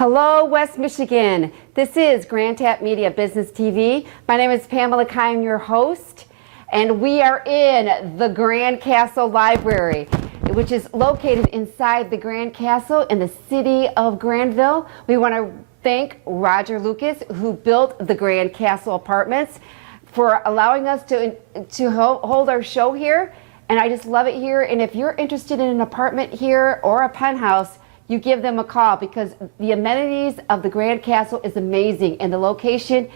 Hello, West Michigan. This is Grand Tap Media Business TV. My name is Pamela Keim, your host, and we are in the Grand Castle Library, which is located inside the Grand Castle in the city of Granville. We want to thank Roger Lucas, who built the Grand Castle Apartments, for allowing us to hold our show here. And I just love it here. And if you're interested in an apartment here or a penthouse, you give them a call, because the amenities of the Grand Castle is amazing, and the location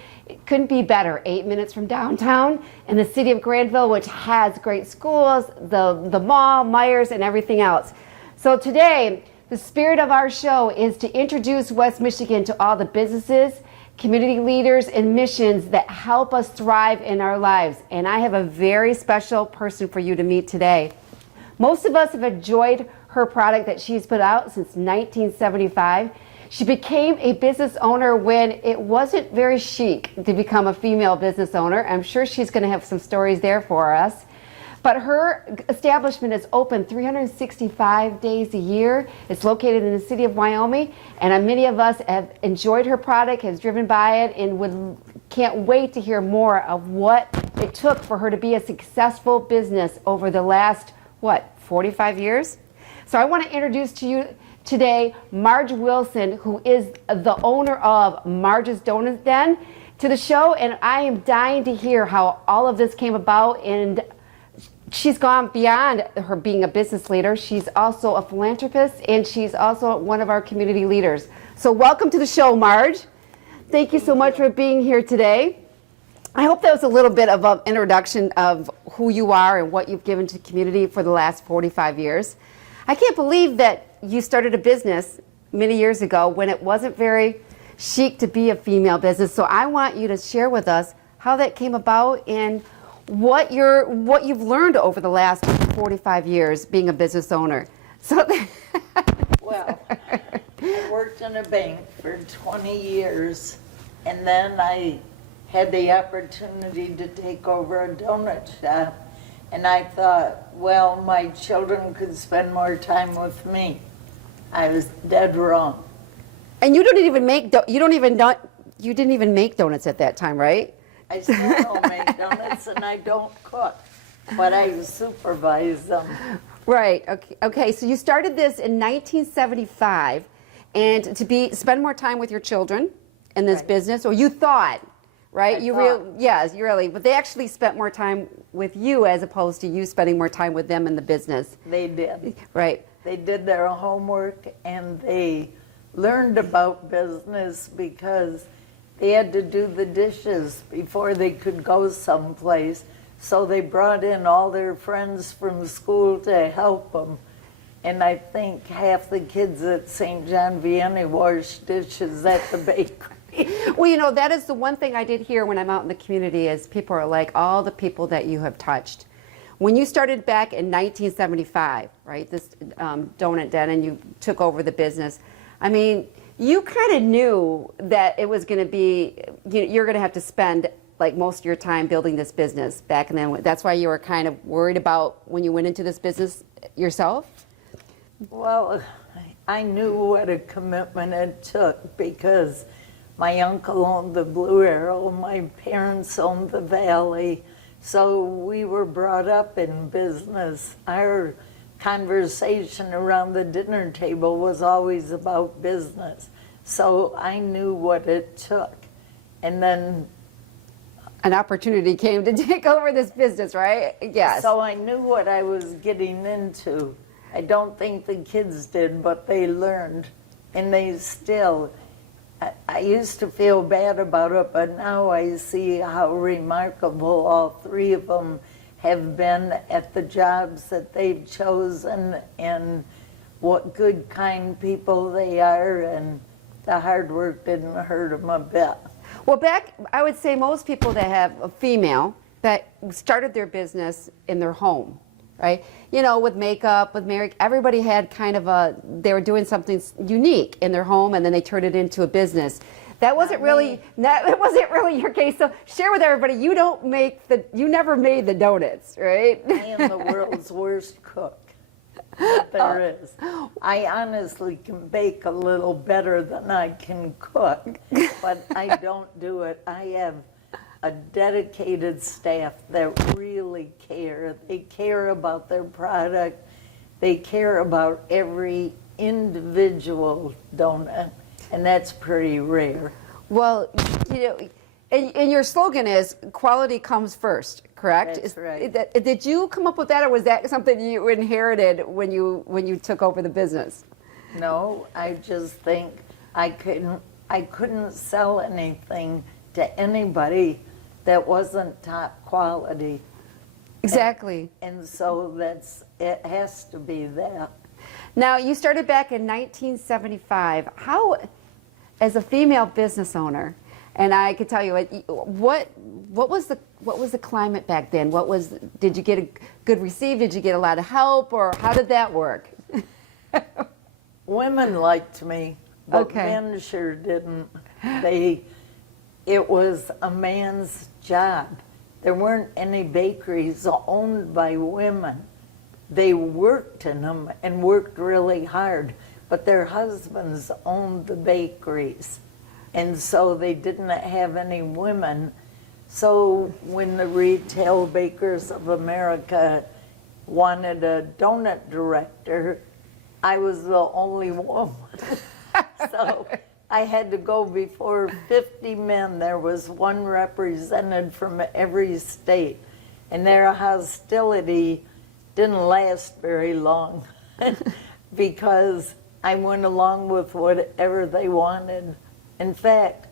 couldn't be better. 8 minutes from downtown in the city of Granville, which has great schools, the mall, Myers, and everything else. So today, the spirit of our show is to introduce West Michigan to all the businesses, community leaders, and missions that help us thrive in our lives. And I have a very special person for you to meet today. Most of us have enjoyed her product that she's put out since 1975. She became a business owner when it wasn't very chic to become a female business owner. I'm sure she's going to have some stories there for us. But her establishment is open 365 days a year. It's located in the city of Wyoming, and many of us have enjoyed her product, has driven by it, and can't wait to hear more of what it took for her to be a successful business over the last, 45 years? So I want to introduce to you today Marge Wilson, who is the owner of Marge's Donut Den, to the show, and I am dying to hear how all of this came about. And she's gone beyond her being a business leader. She's also a philanthropist, and she's also one of our community leaders. So welcome to the show, Marge. Thank you so much for being here today. I hope that was a little bit of an introduction of who you are and what you've given to the community for the last 45 years. I can't believe that you started a business many years ago when it wasn't very chic to be a female business. So I want you to share with us how that came about and what you've learned over the last 45 years being a business owner. So well, I worked in a bank for 20 years, and then I had the opportunity to take over a donut shop. And I thought, well, my children could spend more time with me. I was dead wrong. And you didn't even make donuts at that time, right? I still don't make donuts, and I don't cook, but I supervise them. Right. Okay. So you started this in 1975, and to spend more time with your children in this business, or you thought. Right? Yes, you really, but they actually spent more time with you as opposed to you spending more time with them in the business. They did. Right. They did their homework, and they learned about business because they had to do the dishes before they could go someplace. So they brought in all their friends from school to help them. And I think half the kids at St. John Vianney wash dishes at the bakery. Well, that is the one thing I did hear when I'm out in the community is people are like, all the people that you have touched. When you started back in 1975, right, this donut den, and you took over the business, I mean, you kind of knew that it was going to be, you're going to have to spend like most of your time building this business back then. That's why you were kind of worried about when you went into this business yourself? Well, I knew what a commitment it took because my uncle owned the Blue Arrow, my parents owned the Valley, so we were brought up in business. Our conversation around the dinner table was always about business, so I knew what it took. And then an opportunity came to take over this business, right? Yes. So I knew what I was getting into. I don't think the kids did, but they learned, and they still. I used to feel bad about it, but now I see how remarkable all three of them have been at the jobs that they've chosen and what good, kind people they are, and the hard work didn't hurt them a bit. Well, I would say most people that have a female that started their business in their home, right? With makeup, with marriage, everybody had kind of they were doing something unique in their home, and then they turned it into a business. That wasn't really your case. So share with everybody, you never made the donuts, right? I am the world's worst cook. But there is. I honestly can bake a little better than I can cook, but I don't do it. I have a dedicated staff that really care. They care about their product. They care about every individual donut, and that's pretty rare. Well, and your slogan is quality comes first, correct? That's right. Did you come up with that, or was that something you inherited when you took over the business? No, I just think I couldn't sell anything to anybody that wasn't top quality. Exactly. And so it has to be that. Now, you started back in 1975. How, as a female business owner, and I could tell you, what was the climate back then? Did you get a good receive? Did you get a lot of help, or how did that work? Women liked me, but Okay. men sure didn't. It was a man's job. There weren't any bakeries owned by women. They worked in them and worked really hard, but their husbands owned the bakeries. And so they didn't have any women. So when the Retail Bakers of America wanted a donut director, I was the only woman. So I had to go before 50 men. There was one represented from every state. And their hostility didn't last very long because I went along with whatever they wanted. In fact,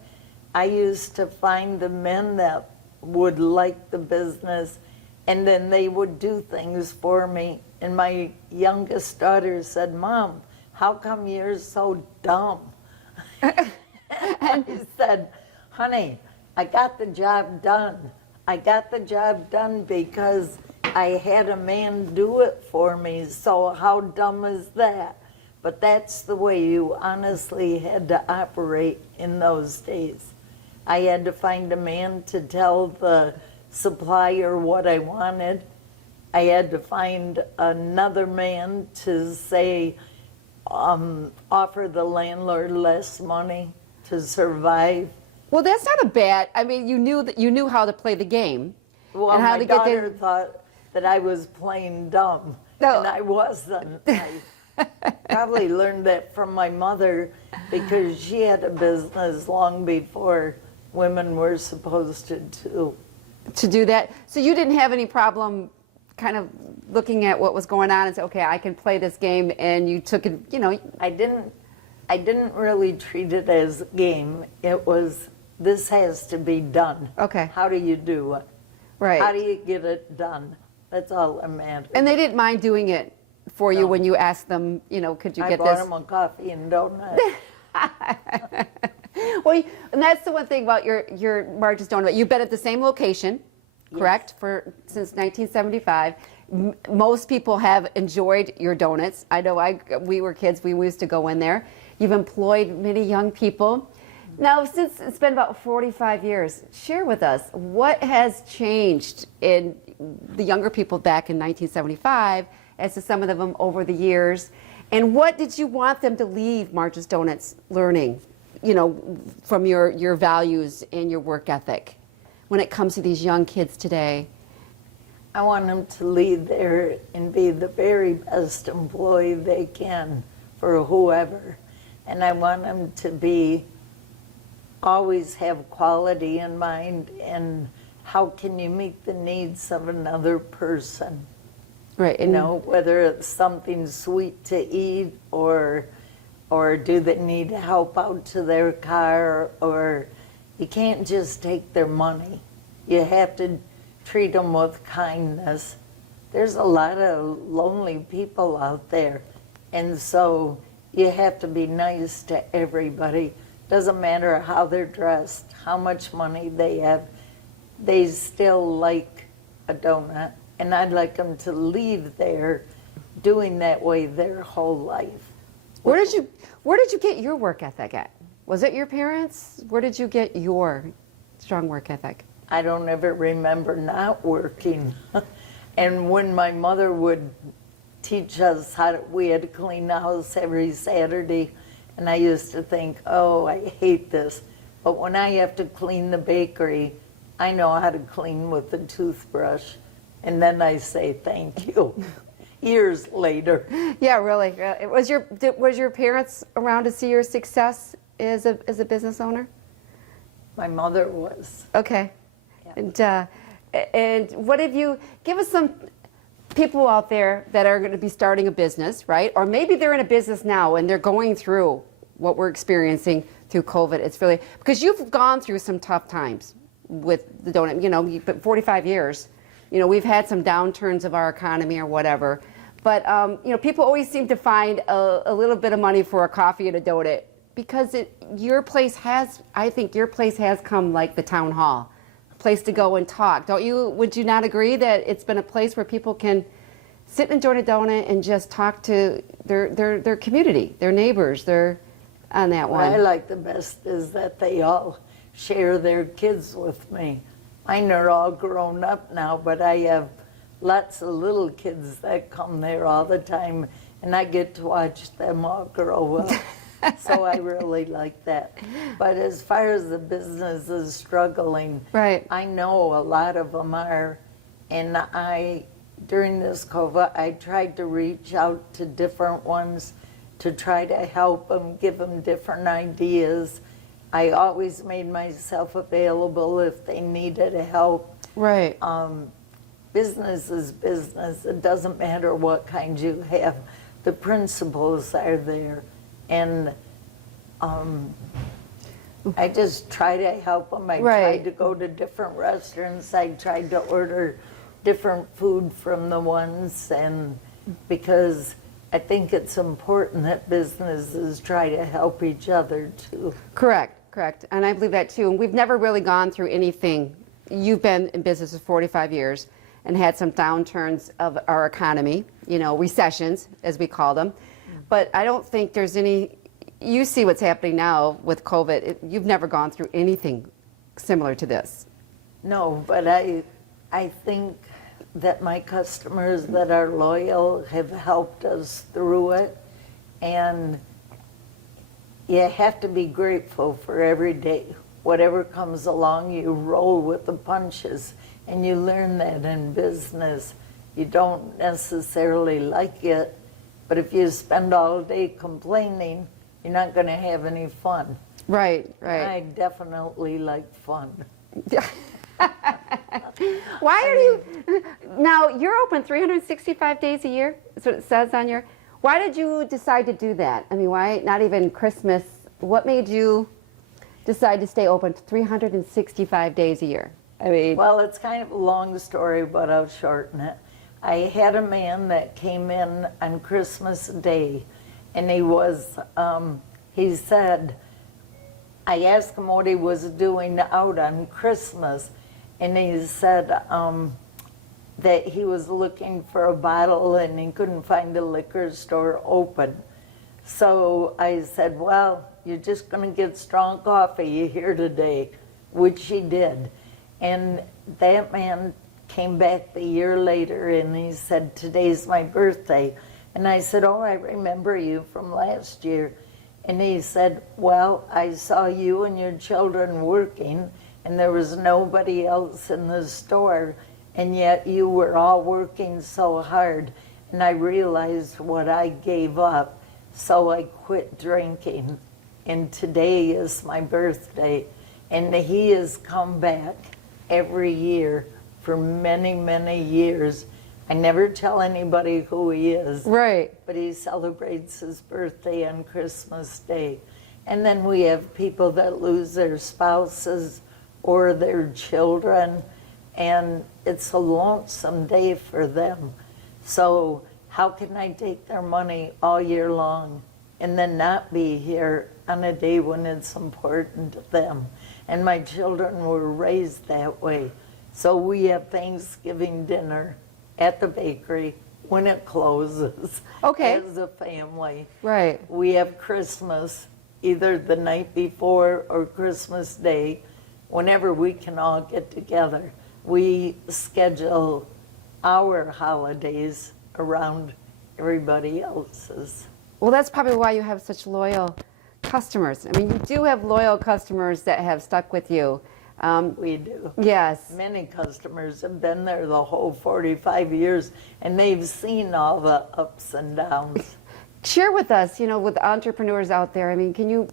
I used to find the men that would like the business, and then they would do things for me. And my youngest daughter said, "Mom, how come you're so dumb?" And he said, "Honey, I got the job done. I got the job done because I had a man do it for me, so how dumb is that?" But that's the way you honestly had to operate in those days. I had to find a man to tell the supplier what I wanted. I had to find another man to say, offer the landlord less money to survive. Well, that's not a bad. I mean, you knew how to play the game. Well, and how my to get daughter thought that I was playing dumb, No. and I wasn't. I probably learned that from my mother because she had a business long before women were supposed to do that. So you didn't have any problem kind of looking at what was going on and say, okay, I can play this game, and you took it, I didn't really treat it as a game. It was, this has to be done. Okay. How do you do it? Right. How do you get it done? That's all that matters. And they didn't mind doing it for you No. when you asked them, could you I get bought this? them a coffee and donuts. Well, and that's the one thing about your Marge's Donut. You've been at the same location, correct, since 1975. Most people have enjoyed your donuts. I know we were kids, we used to go in there. You've employed many young people. Now, since it's been about 45 years, share with us what has changed in the younger people back in 1975 as to some of them over the years, and what did you want them to leave Marge's Donuts learning, from your values and your work ethic when it comes to these young kids today? I want them to lead there and be the very best employee they can for whoever. And I want them to always have quality in mind, and how can you meet the needs of another person? Right. Whether it's something sweet to eat, or do they need help out to their car, or you can't just take their money. You have to treat them with kindness. There's a lot of lonely people out there, and so you have to be nice to everybody. Doesn't matter how they're dressed, how much money they have, they still like a donut. And I'd like them to leave there doing that way their whole life. Where did you get your work ethic at? Was it your parents? Where did you get your strong work ethic? I don't ever remember not working. And when my mother would teach us we had to clean the house every Saturday. And I used to think, oh, I hate this. But when I have to clean the bakery, I know how to clean with a toothbrush. And then I say thank you years later. Yeah, really. Was your parents around to see your success as a business owner? My mother was. Okay. Yeah. And what have you, give us some people out there that are going to be starting a business, right? Or maybe they're in a business now and they're going through what we're experiencing through COVID. It's really, because you've gone through some tough times with the donut, you know, 45 years. You know, we've had some downturns of our economy or whatever. But, you know, people always seem to find a little bit of money for a coffee and a donut because your place has, I think your place has come like the town hall. Place to go and talk. Would you not agree that it's been a place where people can sit and enjoy a donut and just talk to their community, their neighbors, on that one? What I like the best is that they all share their kids with me. Mine are all grown up now, but I have lots of little kids that come there all the time, and I get to watch them all grow up. So I really like that. But as far as the business is struggling, right. I know a lot of them are. And during this COVID, I tried to reach out to different ones to try to help them, give them different ideas. I always made myself available if they needed help. Right. Business is business. It doesn't matter what kind you have. The principles are there. And I just try to help them. I tried to go to different restaurants. I tried to order different food from the ones, and because I think it's important that businesses try to help each other too. Correct. And I believe that too. And we've never really gone through anything. You've been in business for 45 years and had some downturns of our economy, you know, recessions, as we call them. But I don't think there's any, you see what's happening now with COVID. You've never gone through anything similar to this. No, but I think that my customers that are loyal have helped us through it. And you have to be grateful for every day. Whatever comes along, you roll with the punches. And you learn that in business. You don't necessarily like it, but if you spend all day complaining, you're not going to have any fun. Right. I definitely like fun. Why are you, now you're open 365 days a year, that's what it says on your, why did you decide to do that? I mean, why not even Christmas? What made you decide to stay open 365 days a year? I mean, well, it's kind of a long story, but I'll shorten it. I had a man that came in on Christmas Day, and he said, I asked him what he was doing out on Christmas, and he said that he was looking for a bottle and he couldn't find a liquor store open. So I said, well, you're just going to get strong coffee here today, which he did. And that man came back the year later and he said, today's my birthday. And I said, oh, I remember you from last year. And he said, well, I saw you and your children working and there was nobody else in the store, and yet you were all working so hard. And I realized what I gave up, so I quit drinking. And today is my birthday. And he has come back every year for many, many years. I never tell anybody who he is. right. But he celebrates his birthday on Christmas Day. And then we have people that lose their spouses or their children, and it's a lonesome day for them. So how can I take their money all year long and then not be here on a day when it's important to them? And my children were raised that way. So we have Thanksgiving dinner at the bakery when it closes as a family. Right. We have Christmas either the night before or Christmas Day, whenever we can all get together. We schedule our holidays around everybody else's. Well, that's probably why you have such loyal customers. I mean, you do have loyal customers that have stuck with you. We do. Yes. Many customers have been there the whole 45 years, and they've seen all the ups and downs. Share with us, with entrepreneurs out there. I mean, can you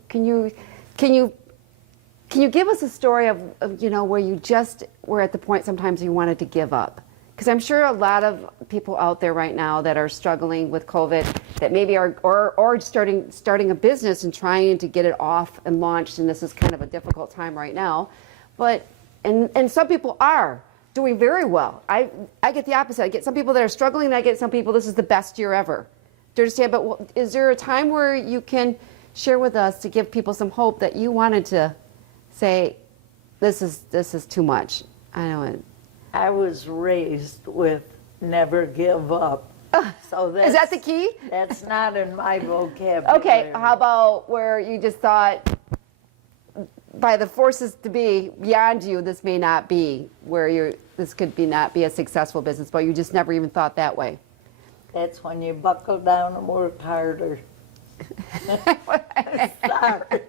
give us a story of where you just were at the point sometimes you wanted to give up? Because I'm sure a lot of people out there right now that are struggling with COVID, that maybe are starting a business and trying to get it off and launched, and this is kind of a difficult time right now. But and some people are doing very well. I get the opposite. I get some people that are struggling, and I get some people, this is the best year ever. Do you understand? But is there a time where you can share with us to give people some hope that you wanted to say, this is too much? I know it. I was raised with never give up. So Is that the key? That's not in my vocabulary. Okay, how about where you just thought, by the forces to be beyond you, this may not be where this could not be a successful business, but you just never even thought that way? That's when you buckle down and work harder. Sorry.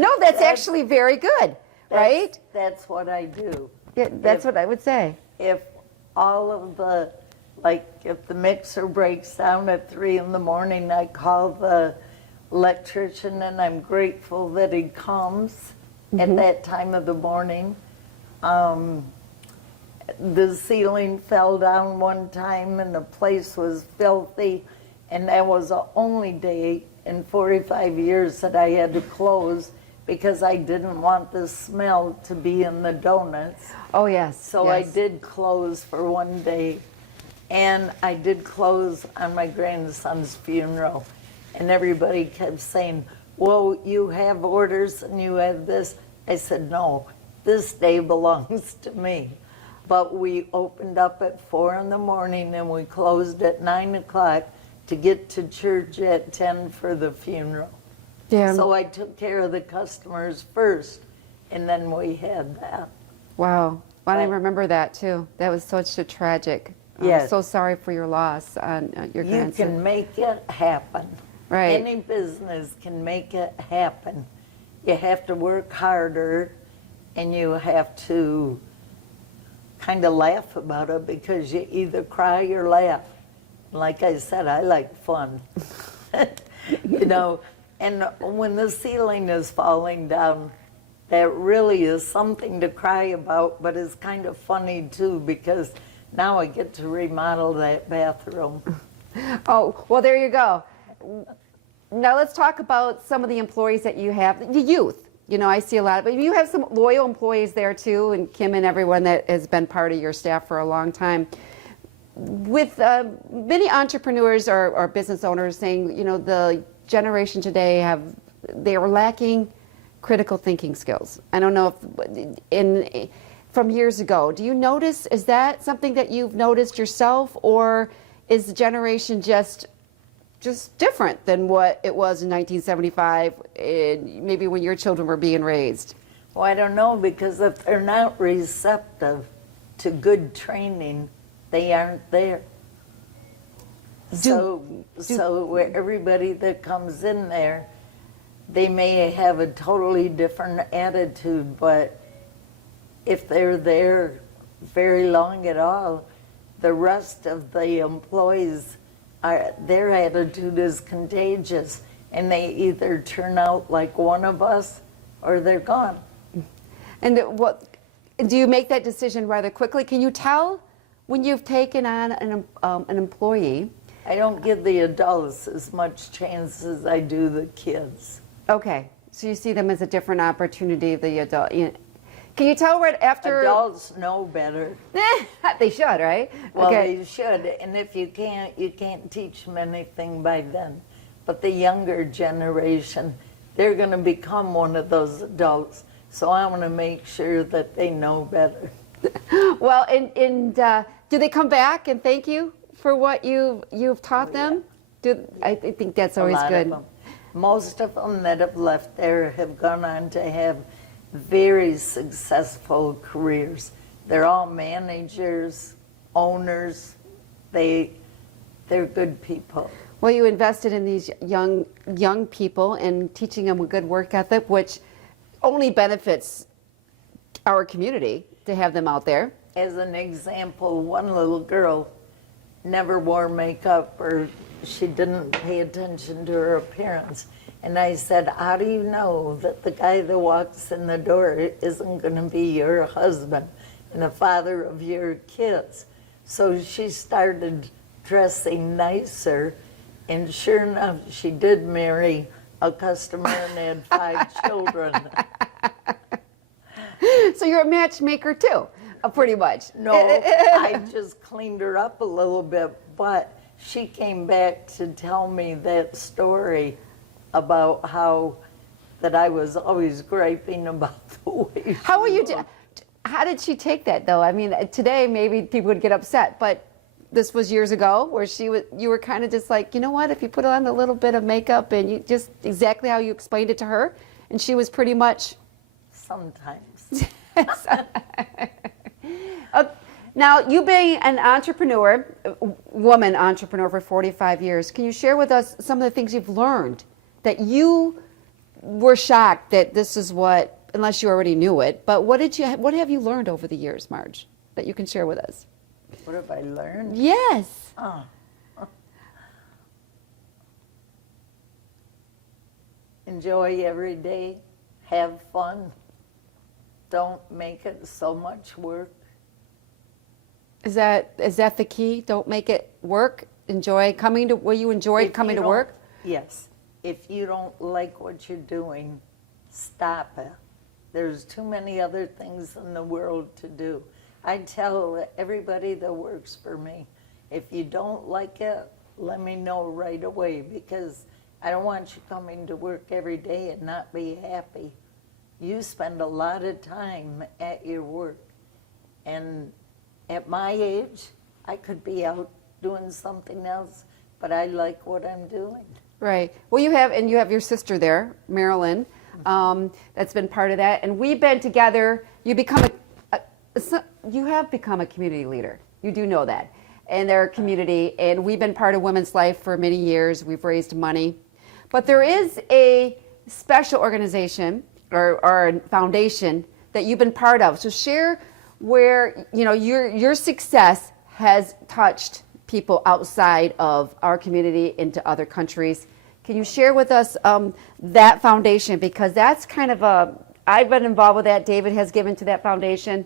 No, that's actually very good, right? That's what I do. Yeah, that's what I would say. If all of if the mixer breaks down at 3 in the morning, I call the electrician, and I'm grateful that he comes at that time of the morning. The ceiling fell down one time, and the place was filthy, and that was the only day in 45 years that I had to close because I didn't want the smell to be in the donuts. Oh, yes. So yes. I did close for one day, and I did close on my grandson's funeral. And everybody kept saying, well, you have orders and you have this. I said, no, this day belongs to me. But we opened up at 4 in the morning and we closed at 9 o'clock to get to church at 10 for the funeral. Yeah. So I took care of the customers first, and then we had that. Wow. Well, I remember that too. That was such a tragic. Yes. I'm so sorry for your loss on your grandson. You can make it happen. Right. Any business can make it happen. You have to work harder, and you have to kind of laugh about it because you either cry or laugh. Like I said, I like fun. And when the ceiling is falling down, that really is something to cry about, but it's kind of funny too because now I get to remodel that bathroom. Oh, well, there you go. Now let's talk about some of the employees that you have, the youth. I see a lot, but you have some loyal employees there too, and Kim and everyone that has been part of your staff for a long time. With many entrepreneurs or business owners saying, the generation today they are lacking critical thinking skills. I don't know if from years ago, do you notice, is that something that you've noticed yourself, or is the generation just different than what it was in 1975, maybe when your children were being raised? Well, I don't know, because if they're not receptive to good training, they aren't there. So everybody that comes in there, they may have a totally different attitude, but if they're there very long at all, the rest of the employees, their attitude is contagious, and they either turn out like one of us or they're gone. And do you make that decision rather quickly? Can you tell when you've taken on an employee? I don't give the adults as much chance as I do the kids. Okay, so you see them as a different opportunity, the adult. Can you tell right after? Adults know better. They should, right? Well, okay. they should, and if you can't teach them anything by then. But the younger generation, they're going to become one of those adults. So I want to make sure that they know better. Well, and do they come back and thank you for what you've taught them? I think that's always good. Most of them that have left there have gone on to have very successful careers. They're all managers, owners. They They're good people. Well, you invested in these young people and teaching them a good work ethic, which only benefits our community to have them out there. As an example, one little girl never wore makeup, or she didn't pay attention to her appearance. And I said, how do you know that the guy that walks in the door isn't going to be your husband and the father of your kids? So she started dressing nicer, and sure enough, she did marry a customer and had 5 children. So you're a matchmaker too, pretty much. No, I just cleaned her up a little bit, but she came back to tell me that story about how that I was always griping about the way How were you? looked. How did she take that though? I mean, today maybe people would get upset, but this was years ago, where you were kind of just like, you know what? If you put on a little bit of makeup and you just exactly how you explained it to her, and she was pretty much. Sometimes. Now, you being an entrepreneur, woman entrepreneur for 45 years, can you share with us some of the things you've learned that you were shocked that this is what, unless you already knew it, but what have you learned over the years, Marge, that you can share with us? What have I learned? Yes. Oh. Enjoy every day. Have fun. Don't make it so much work. Is that the key? Don't make it work. Enjoy coming to. Will you enjoy coming to work? Yes. If you don't like what you're doing, stop it. There's too many other things in the world to do. I tell everybody that works for me, if you don't like it, let me know right away, because I don't want you coming to work every day and not be happy. You spend a lot of time at your work, and at my age, I could be out doing something else, but I like what I'm doing. Right. Well, you have your sister there, Marilyn, that's been part of that, and we've been together. You have become a community leader. You do know that, and they're a community, and we've been part of Women's Life for many years. We've raised money, but there is a special organization or a foundation that you've been part of. So share where your success has touched people outside of our community into other countries. Can you share with us that foundation? Because that's kind of I've been involved with that. David has given to that foundation.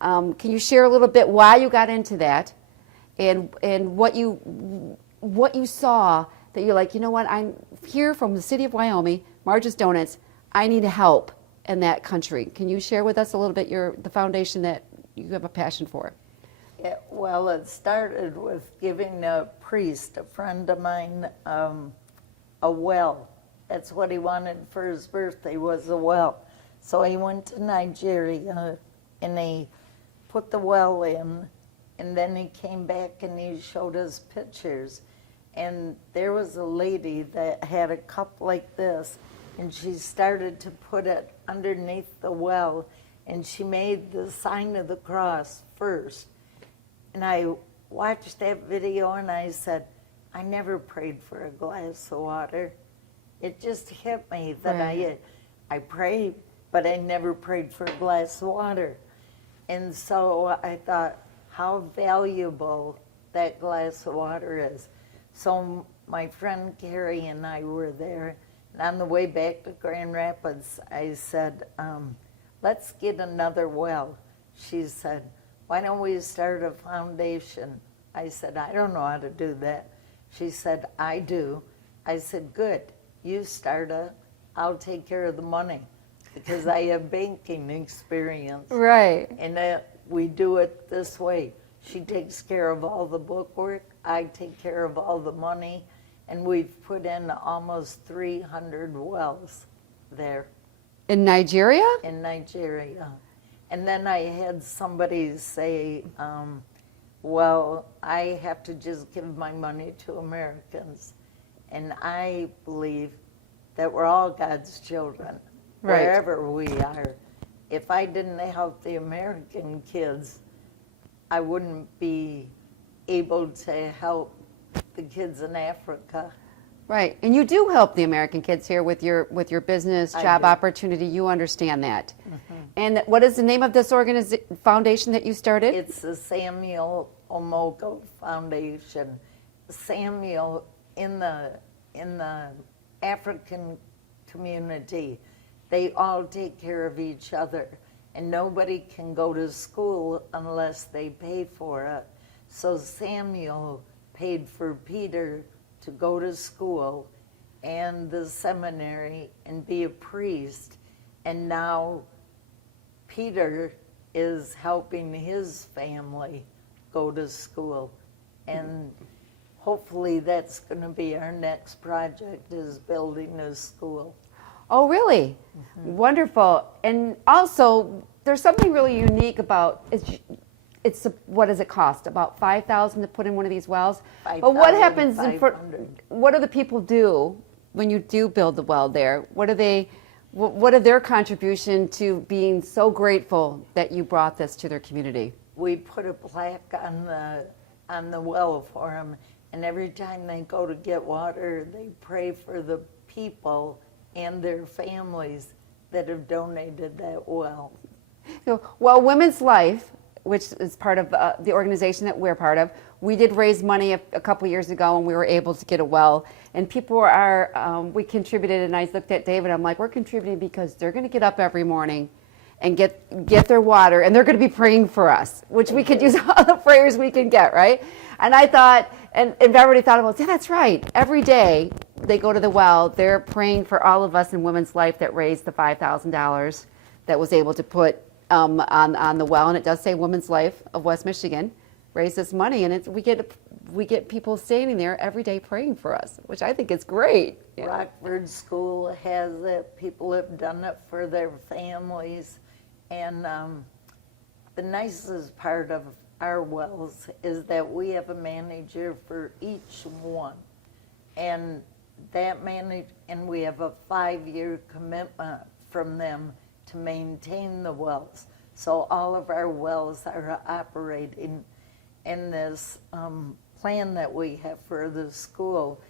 Can you share a little bit why you got into that, and what you saw that you're like, you know what, I'm here from the city of Wyoming, Marge's Donuts, I need help in that country. Can you share with us a little bit the foundation that you have a passion for? Yeah, well, it started with giving a priest, a friend of mine, a well. That's what he wanted for his birthday, was a well. So he went to Nigeria and he put the well in, and then he came back and he showed us pictures. And there was a lady that had a cup like this, and she started to put it underneath the well, and she made the sign of the cross first. And I watched that video and I said, I never prayed for a glass of water. It just hit me that Right. I prayed, but I never prayed for a glass of water. And so I thought how valuable that glass of water is. So my friend Carrie and I were there, and on the way back to Grand Rapids, I said, let's get another well. She said, why don't we start a foundation? I said, I don't know how to do that. She said, I do. I said, good, you start it. I'll take care of the money, because I have banking experience. Right. And we do it this way. She takes care of all the bookwork, I take care of all the money, and we've put in almost 300 wells there. In Nigeria? In Nigeria. And then I had somebody say, well, I have to just give my money to Americans. And I believe that we're all God's children, Right. wherever we are. If I didn't help the American kids, I wouldn't be able to help the kids in Africa. Right, and you do help the American kids here with your business, I job do. opportunity. You understand that. And what is the name of this foundation that you started? It's the Samuel Omogo Foundation. Samuel, in the African community, they all take care of each other, and nobody can go to school unless they pay for it. So Samuel paid for Peter to go to school and the seminary and be a priest, and now Peter is helping his family go to school, and hopefully that's going to be our next project, is building a school. Oh, really? Wonderful. And also, there's something really unique about what does it cost? About $5,000 to put in one of these wells. But what happens? What do the people do when you do build the well there? What are their contribution to being so grateful that you brought this to their community? We put a plaque on the well for them, and every time they go to get water, they pray for the people and their families that have donated that well. Well, Women's Life, which is part of the organization that we're part of, we did raise money a couple years ago, and we were able to get a well. And people we contributed, and I looked at David, I'm like, we're contributing because they're going to get up every morning and get their water, and they're going to be praying for us, which we could use all the prayers we can get, right? And I thought, and everybody thought, well, yeah, that's right. Every day they go to the well, they're praying for all of us in Women's Life that raised the $5,000 that was able to put on the well, and it does say Women's Life of West Michigan raised this money, and we get people standing there every day praying for us, which I think is great. Rockford School has it. People have done it for their families, and the nicest part of our wells is that we have a manager for each one, and and we have a 5-year commitment from them to maintain the wells. So all of our wells are operating. In this plan that we have for the school,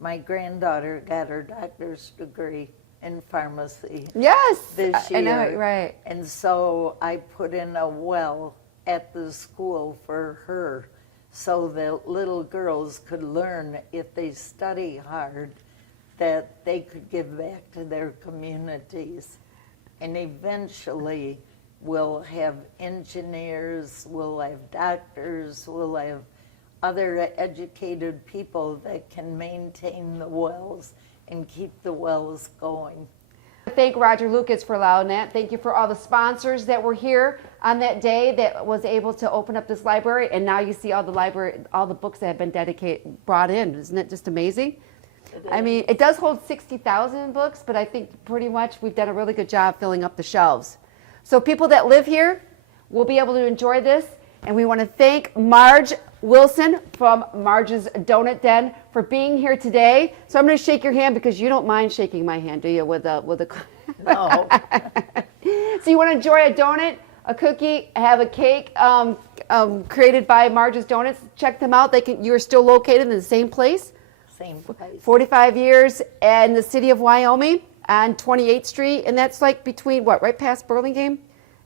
my granddaughter got her doctor's degree in pharmacy. Yes, this year. I know it, right. And so I put in a well at the school for her, so that little girls could learn, if they study hard, that they could give back to their communities. And eventually we'll have engineers, we'll have doctors, we'll have other educated people that can maintain the wells and keep the wells going. Thank Roger Lucas for allowing that. Thank you for all the sponsors that were here on that day that was able to open up this library, and now you see all the books that have been brought in. Isn't it just amazing? I mean, it does hold 60,000 books, but I think pretty much we've done a really good job filling up the shelves. So people that live here will be able to enjoy this, and we want to thank Marge Wilson from Marge's Donut Den for being here today. So I'm going to shake your hand because you don't mind shaking my hand, do you? With a No. So you want to enjoy a donut, a cookie, have a cake created by Marge's Donuts? Check them out. You're still located in the same place. Same place. 45 years in the city of Wyoming on 28th Street, and that's like between what, right past Burlingame?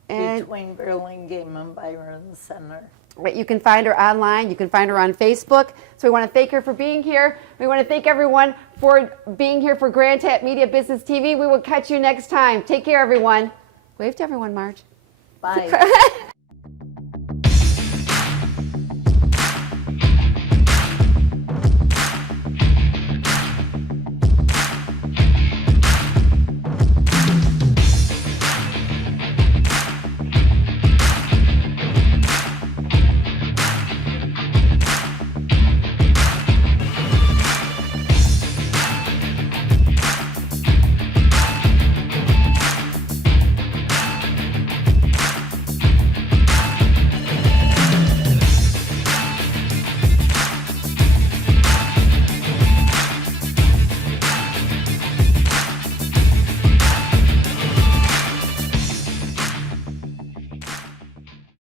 And between Burlingame and Byron Center. Right, you can find her online. You can find her on Facebook. So we want to thank her for being here. We want to thank everyone for being here for Grand Tap Media Business TV. We will catch you next time. Take care, everyone. Wave to everyone, Marge. Bye.